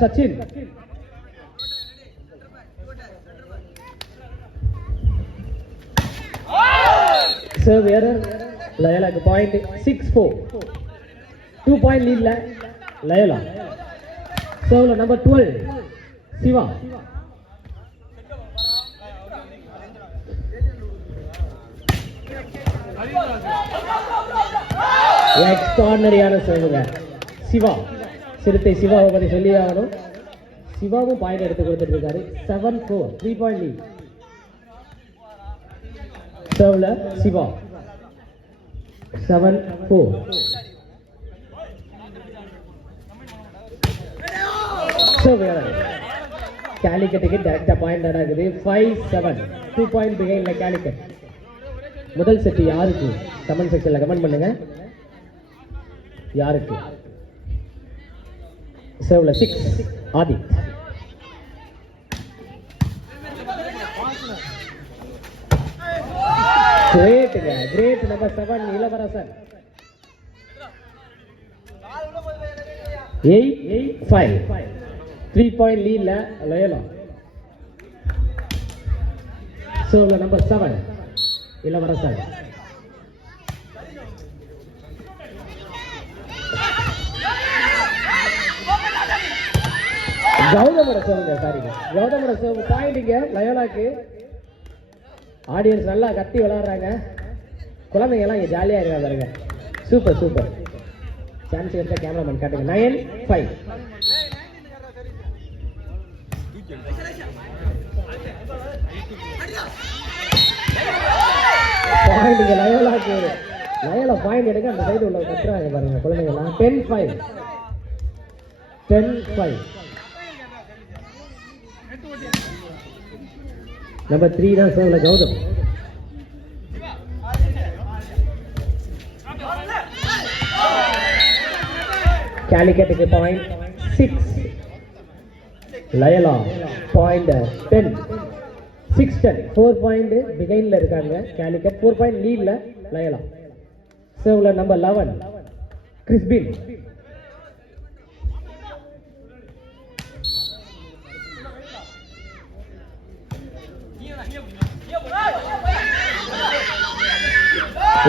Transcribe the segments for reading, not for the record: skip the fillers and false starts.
Sachin. Serve error. Layla point 6-4. 2-point lead la Layla. Serve number 12. Siva. எக்ஸ்ட்ராடனரியான சேவுங்க Siva. சிறுத்தை சிவாவை பற்றி சொல்லி ஆகணும். சிவாவும் பாயிண்ட் எடுத்து கொடுத்துட்டு இருக்காரு. 7-4 3-point lead. சர்வ்ல சிவா 7-4. சர்வ் கேலிக்கட்டுக்கு டைரக்டா பாயிண்ட் ஆகுது. 5-7 2-point பிகைன்ல கேலிக்கட். முதல் செட் யாருக்கு கமெண்ட் செக்ஷன்ல கமெண்ட் பண்ணுங்க. யாருக்கு? சர்வ்ல 6 ஆதி. கிரேட்டுங்க, கிரேட். நம்பர் 7 இளவரசன். 8-5 3-point leadல லயலா. சர்வ்ல நம்பர் 7 இளவரசன். கௌதமோட சர்வுங்க, சாரிங்க, கௌதமோட சர்வு பாயிண்ட்ங்க லயோலாக்கு. ஆடியன்ஸ் நல்லா கத்தி விளையாடுறாங்க. குழந்தைங்க எல்லாம் இங்க ஜாலியா இருக்காங்க பாருங்க. Super super. சான்ஸ் எடுத்த கேமராமேன் காட்டுங்க. 9-5 பாயிண்ட்ங்க லயோலாக்கு. லயோலா பாயிண்ட் எடுக்க அந்த சைடு உள்ள கத்துறாங்க பாருங்க குழந்தைங்க எல்லாம். 10-5 நம்பர் 3 தான் சர்வ்ல கௌதம். கேலிக்கட்டுக்கு பாயிண்ட் 6 லயலா பாயிண்ட் 10 6-10 4-point பிகைன்ல இருக்காங்க கேலிக்கட். 4-point லீட்ல லயலா. சர்வ்ல நம்பர் 11 கிறிஸ்பின்.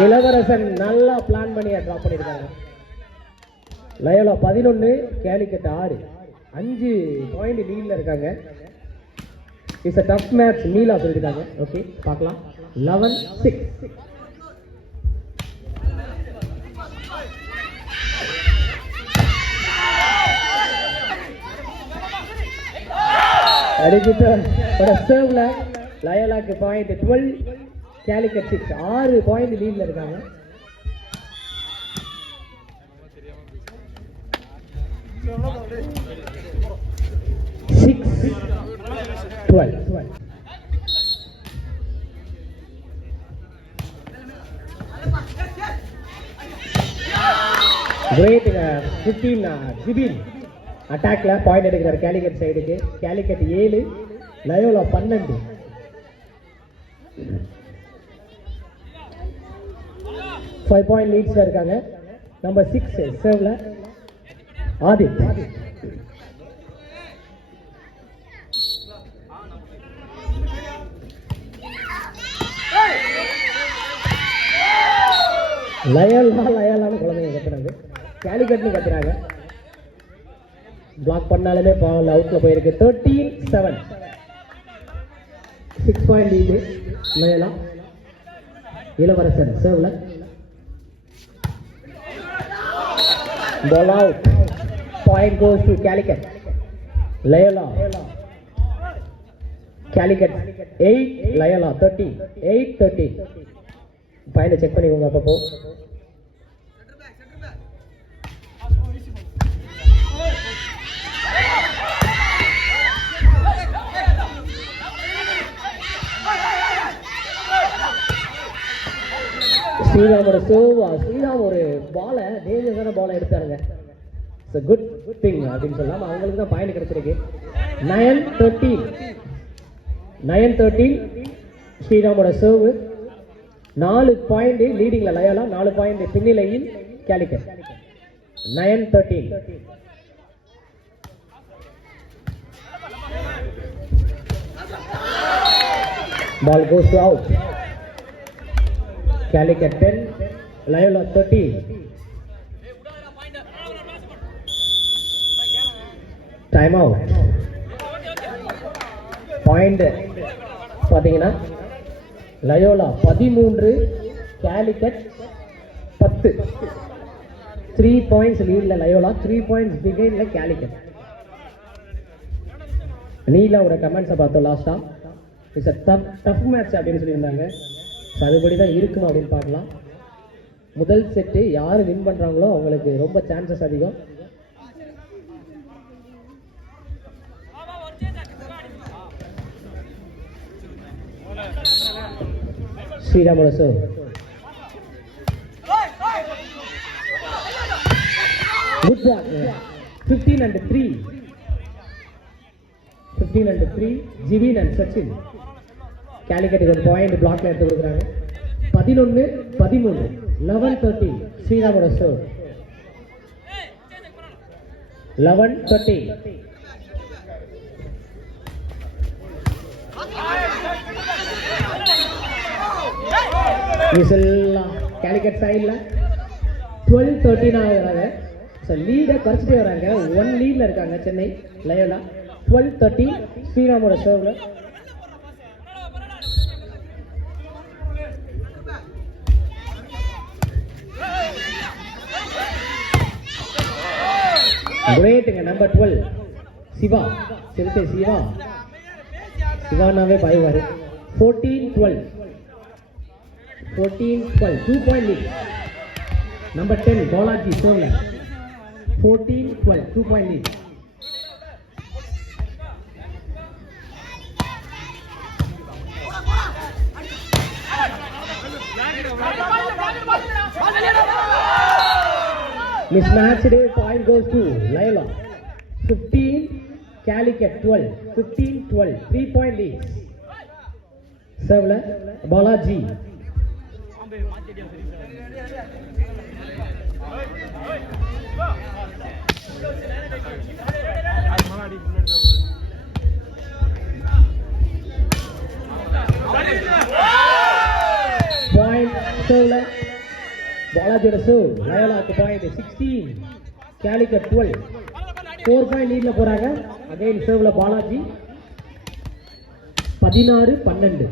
இளவரசன் நல்லா பிளான் பண்ணி டிராப் பண்ணிருக்காங்க. லயோலா 11 கேலிக்கட் 6 5-point லீட்ல இருக்காங்க. இட்ஸ் a tough match மீலா சொல்லிருக்காங்க. ஓகே பார்க்கலாம். 11-6 அடிச்சிட்ட சர்வ்ல லயோலாக்கு பாயிண்ட் 12 கேலிக்கட் 6 6-point லீட்ல இருக்காங்க. Great 15 ஜிபின் அட்டாக்ல பாயிண்ட் எடுக்கிறார் கேலிக்கட் சைடுக்கு. கேலிக்கட் 7 லயோலா 12. 5-point லீட்ஸ்ல இருக்காங்க. நம்பர் 6 சர்வ்ல ஆதித். லயலான்னு குழந்தைங்க கத்துறாங்க. கேலிக்கட்னு கத்துறாங்க. பிளாக் பண்ணாலுமே பால் அவுட்ல போயிருக்கு. 13-7 6-point லீடு லயலா. இளவரசன் சர்வ்ல ball out. Point goes to Calicut. Layla. Calicut 8 Layla 13 8-13. Point check பண்ணிக்கோங்க அப்பப்போ. ஸ்ரீராமோட சோவா. ஸ்ரீராம் ஒரு பாலை டேஞ்சரான பாலை எடுத்தாருங்க. இட்ஸ் a good thing அப்படின்னு சொல்லலாம். அவங்களுக்கு தான் பாயிண்ட் கிடைச்சிருக்கு. 9-13 ஸ்ரீராமோட சர்வு. 4-point லீடிங்ல லயோலா. 4-point பின்னிலையில் Calicut. 9-13 Ball goes to out. Calicut 10, Loyola 13. Time out. Point பார்த்தீங்கன்னா லயோலா 13, Calicut 10. 3 points லீட்ல லயோலா, 3 points பிகைன்ல Calicut. நீலாவோட கமெண்ட்ஸை பார்த்தோம் லாஸ்டா. இட்ஸ் அ டஃப் மேட்ச் அப்படின்னு சொல்லியிருந்தாங்க. ஸோ அதுபடி தான் இருக்கும் அப்படின்னு பார்க்கலாம். முதல் செட்டு யார் வின் பண்ணுறாங்களோ அவங்களுக்கு ரொம்ப சான்சஸ் அதிகம். ஸ்ரீராமோட serve. Good ball. 15-3. 15-3. Jivin and Sachin. கேலிக்கட்டுக்கு ஒரு பாயிண்ட் பிளாக்ல எடுத்து கொடுக்குறாங்க. 11-13. 11-13. ஸ்ரீராமோட சர்வ். 11-13. கேலிக்கட் சைடில் 12-13 ஆகுறாங்க. ஸோ லீடை குறைச்சிட்டே வராங்க. 1 லீட்ல இருக்காங்க சென்னை லயோலா. 12-13 ஸ்ரீராமோட சர்வ்ல. கிரேட்டுங்க. நம்பர் 12 சிவா. சிறுத்தை சிவா. சிவானாவே பாய்வாரு. 14-12. 14-12. 2 point lead. Number 10 பாலாஜி சர்வ்ல. 14-12. 2 point lead. Mismatched, point goes to Loyola. 15, Calicut 12. 15-12. 3 point lead. Serve Balaji. Point serve Balaji serve. Loyola point 16, Calicut 12. 4 point lead la poraanga. Again serve la Balaji. 16-12.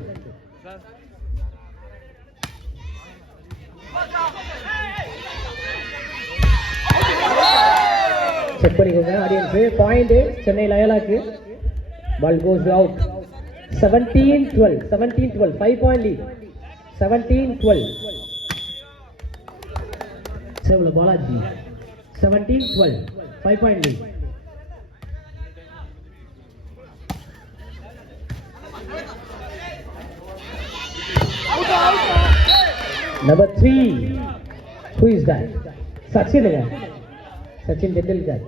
Check பண்ணிக்கோங்க audience. Point Chennai லயோலாக்கு. Ball goes out. 17-12. 17-12. 5 point lead. 17-12. Serve Balaji. 17-12. 5 point lead. Number 3. Who is that? Sachin. Sachin Tendulkar.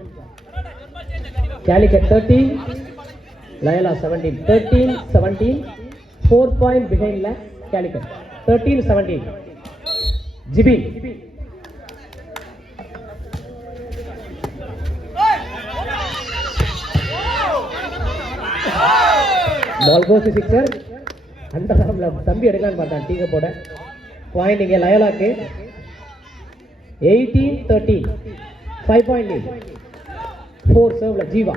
Calicut 13, Loyola 17. 13-17. 4 point behind la Calicut. 13-17. Jibin. Ball goes to sixer. அந்த தம்பி எடுக்கலான்னு பார்த்தான் டீக போட. Point இங்கே லயோலாக்கு. 18-13. 5 point lead. 4 serve Jiva.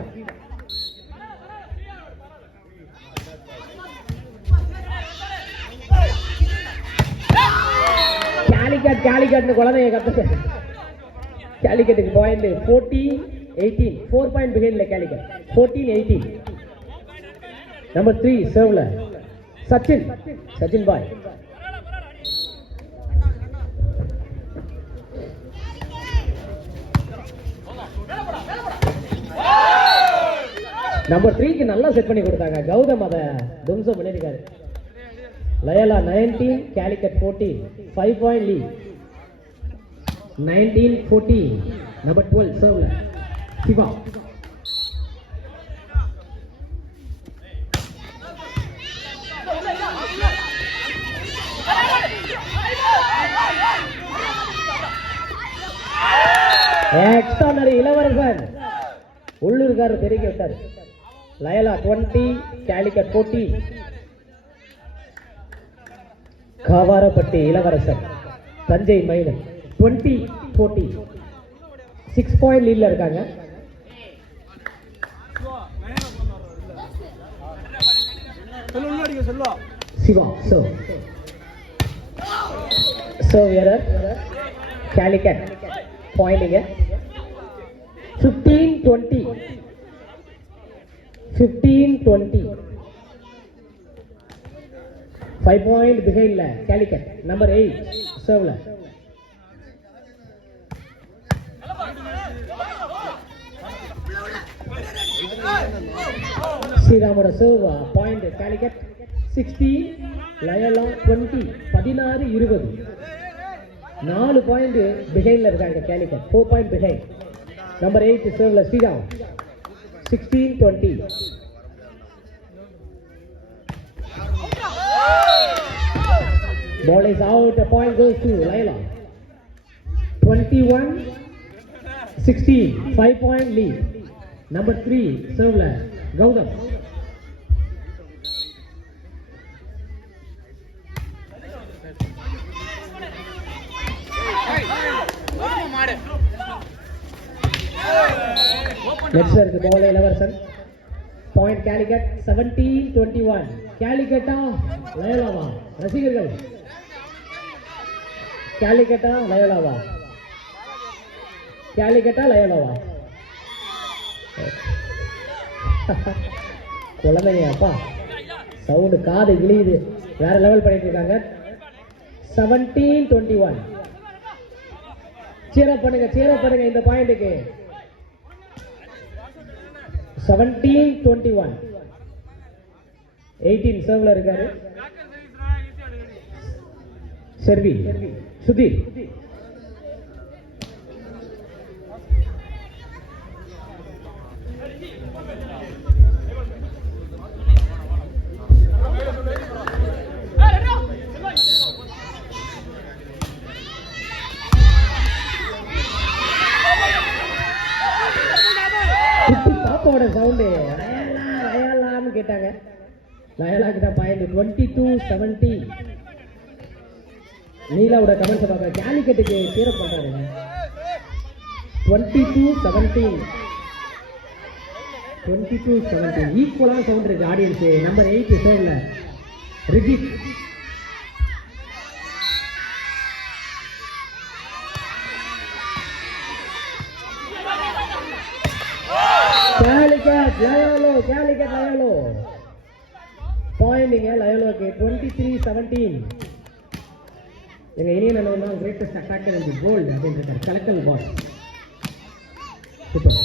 Calicut குழந்தைய கத்து. Calicutக்கு point 14-18. 4 point behind la Calicut. 14-18. Number 3 serve Sachin boy. Number 3க்கு நல்லா set பண்ணி கொடுத்தாங்க. கௌதம் அதை தும்சம் பண்ணியிருக்காரு. Loyola 19, Calicut 14. 5 point lead. 19-14. Number 12 serve Siva. Extraordinary இளவரசன் உள்ளூர்காரர் தெரிவிக்க விட்டார். Loyola 20, Calicut 14. காவாரப்பட்டி இளவரசன் தஞ்சை மைனன் 20-40 6 பாயிண்ட் லீட்ல இருக்காங்க. Siva serve error. கேலிக்கட் பாயிண்டிங்க 15-20 5 பாயிண்ட் பிஹைண்ட்ல கேலிக்கட். நம்பர் 8 சர்வ்ல ஸ்ரீராமோட serve point Calicut 16 Loyola 20 16-20 4 point பிஹைண்ட்ல இருக்காங்க கேலிக்கட். 4 point behind. நம்பர் 8 சர்வ்ல Sriram 16-20. Ball is out. A point goes to Laila. 21-16. 5 point lead. Number 3 serve Gautam. Next serve the ball Illavarsan. Point Calicut 17-21. Calicutta Layalawa. ரசிகர்கள் கேலிக்கட்டா லயோலாவா? கேலிக்கட்டா லயோலாவா? குழந்தைங்க அப்பா sound காது இழியுது. வேற லெவல் பண்ணிட்டு இருக்காங்க. 17-21. சீரப் பண்ணுங்க இந்த பாயிண்ட்டுக்கு. 17-21. 18 சர்வ்ல இருக்காரு செர்வி சுதீர். பாப்பாவோட சவுண்டு லயலான்னு கேட்டாங்க. லயலாக்கு தான் பாயிண்ட். 22-17. நீலாவோட கமெண்ட்ஸ் பார்க்க கேலிக்கட்டுக்கு சீரப் பண்றாங்க. 22-17 ஈக்குவலான சவுண்ட் இருக்கு ஆடியன்ஸ். நம்பர் 8 சர்வ்ல ரிஜித். கேலிக்கட் லயோலோ பாயிண்டிங்க லயோலோக்கு 23-17. எங்க இனியன் அண்ணன் தான் greatest attacker in the world அப்படின்றாரு. கலக்கல் பால் சூப்பர்.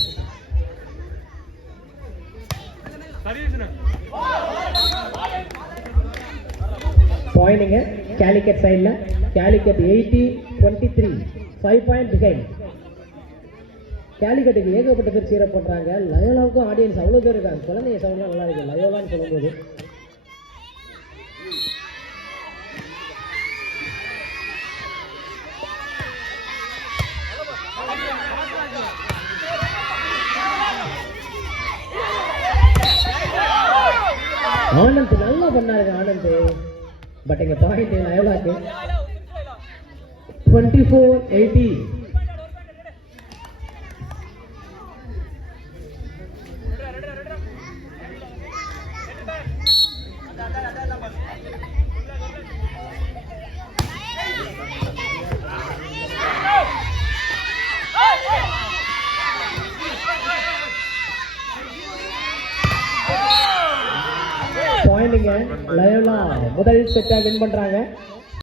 பாயிண்டிங்க கேலிக்கட் சைடுல. Calicut 80-23 5 point behind. கேலிக்கட்டுக்கு ஏகப்பட்ட பேர் சீரப் பண்றாங்க. லயோலாவுக்கும் ஆடியன்ஸ் அவ்வளவு பேர் இருக்காங்க. குழந்தைய சவுண்ட்லாம் நல்லா இருக்கு லயோலான்னு சொல்லும்போது. ஆனந்த் நல்லா பண்ணாருங்க ஆனந்த். பட் எங்க பாயிண்ட் லயோலாக்கு 24-18. பாயிண்டிங்க லயோலா முதல் செட்டை வின் பண்றாங்க.